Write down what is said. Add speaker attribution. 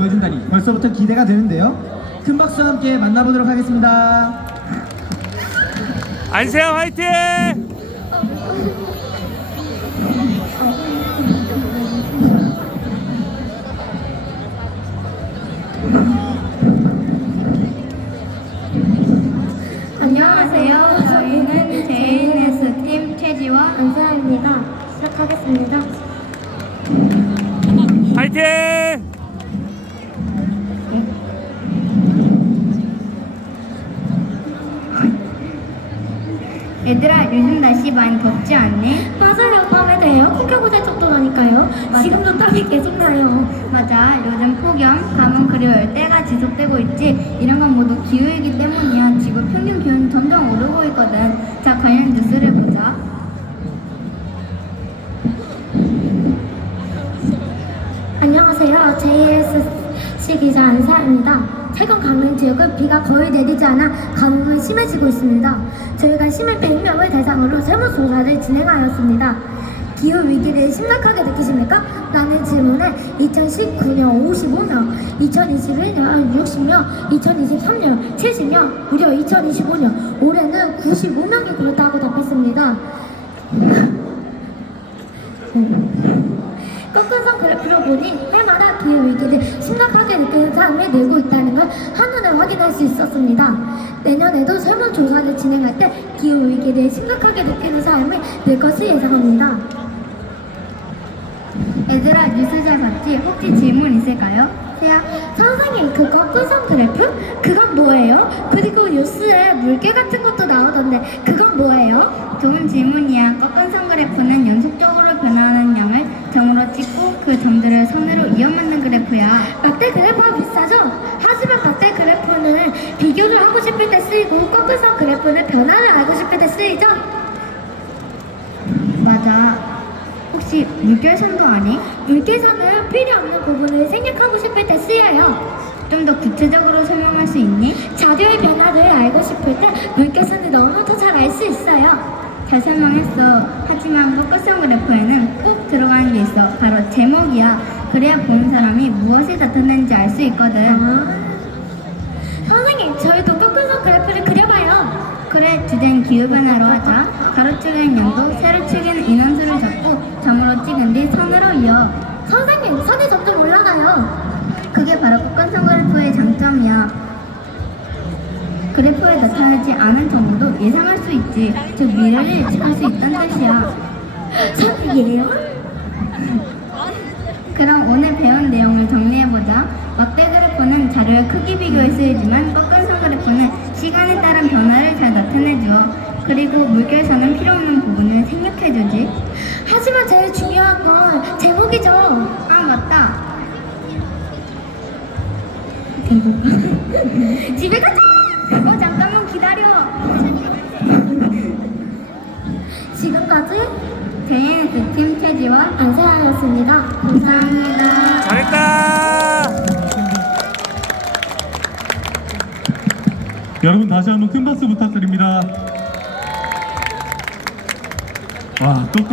Speaker 1: 보여준다니 벌써부터 기대가 되는데요. 큰 박수와 함께 만나보도록 하겠습니다.
Speaker 2: 안세영 화이팅!
Speaker 3: 안녕하세요. 저희는 JNS팀 최지와 안세아입니다. 시작하겠습니다.
Speaker 2: 화이팅!
Speaker 3: 얘들아, 요즘 날씨 많이 덥지 않니?
Speaker 4: 맞아요. 밤에도 에어컨 켜고 잘 정도라니까요. 지금도 땀이 계속 나요.
Speaker 3: 맞아, 요즘 폭염, 가뭄 그리고 열대가 지속되고 있지. 이런 건 모두 기후이기 때문이야. 지구 평균 기온이 점점 오르고 있거든. 자, 관련 뉴스를 보자.
Speaker 4: 안녕하세요. JSC 기자 안사입니다. 최근 강릉 지역은 비가 거의 내리지 않아 가뭄이 심해지고 있습니다. 저희가 시민 100명을 대상으로 설문조사를 진행하였습니다. 기후 위기를 심각하게 느끼십니까? 라는 질문에 2019년 55명, 2021년 60명, 2023년 70명, 무려 2025년 올해는 95명이 그렇다고 답했습니다. 꺾은선 그래프로 보니 해마다 기후 위기를 심각하게 느끼는 사람이 늘고 있다는 걸 한눈에 확인할 수 있었습니다. 내년에도 설문조사를 진행할 때 기후 위기를 심각하게 느끼는 사람이 늘 것을 예상합니다.
Speaker 3: 얘들아, 뉴스 잘 봤지? 혹시 질문 있을까요? 세야?
Speaker 4: 선생님, 그 꺾은선 그래프? 그건 뭐예요? 그리고 뉴스에 물개 같은 것도 나오던데 그건 뭐예요?
Speaker 3: 좋은 질문이야. 꺾은선 그래프는 연속적으로 변화하는 양을 점으로 찍고 그 점들을 선으로 이어맞는 그래프야.
Speaker 4: 막대 그래프와 비슷하죠? 하지만 막대 그래프는 비교를 하고 싶을 때 쓰이고 꺾은선 그래프는 변화를 알고 싶을 때 쓰이죠?
Speaker 3: 맞아. 혹시 물결선도 아니?
Speaker 4: 물개선은 필요 없는 부분을 생략하고 싶을 때 쓰여요.
Speaker 3: 좀 더 구체적으로 설명할 수 있니?
Speaker 4: 자료의 변화를 알고 싶을 때 물개선을 넣으면 더 잘 알 수 있어요.
Speaker 3: 잘 설명했어. 하지만 꺾은선 그래프에는 꼭 들어가는 게 있어. 바로 제목이야. 그래야 보는 사람이 무엇을 나타내는지 알 수 있거든.
Speaker 4: 선생님, 저희도 꺾은선 그래프를 그려봐요.
Speaker 3: 그래, 주제는 기후변화로 하자. 가로축에는 양도, 세로축에는 인원수를 적고 점으로 찍은 뒤 선으로 이어.
Speaker 4: 선생님, 선이 점점 올라가요.
Speaker 3: 그게 바로 꺾은선 그래프의 장점이야. 그래프에 나타나지 않은 정보도 예상할 수 있지. 즉 미래를 예측할 수 있다는 뜻이야.
Speaker 4: 선이에요?
Speaker 3: 그럼 오늘 배운 내용을 정리해보자. 막대 그래프는 자료의 크기 비교에 쓰이지만 꺾은선 그래프는 시간에 따른 변화를 잘 나타내줘. 그리고 물결선은 필요 없는 부분을 생략해주지.
Speaker 4: 하지만 제일 중요한 건 제목이죠.
Speaker 3: 아, 맞다.
Speaker 4: 집에 가자!
Speaker 3: 잠깐만 기다려.
Speaker 4: 지금까지
Speaker 3: JNS팀 최지와
Speaker 4: 안세아였습니다.
Speaker 3: 감사합니다.
Speaker 2: 잘했다!
Speaker 5: 여러분 다시 한번 큰 박수 부탁드립니다. 와, 또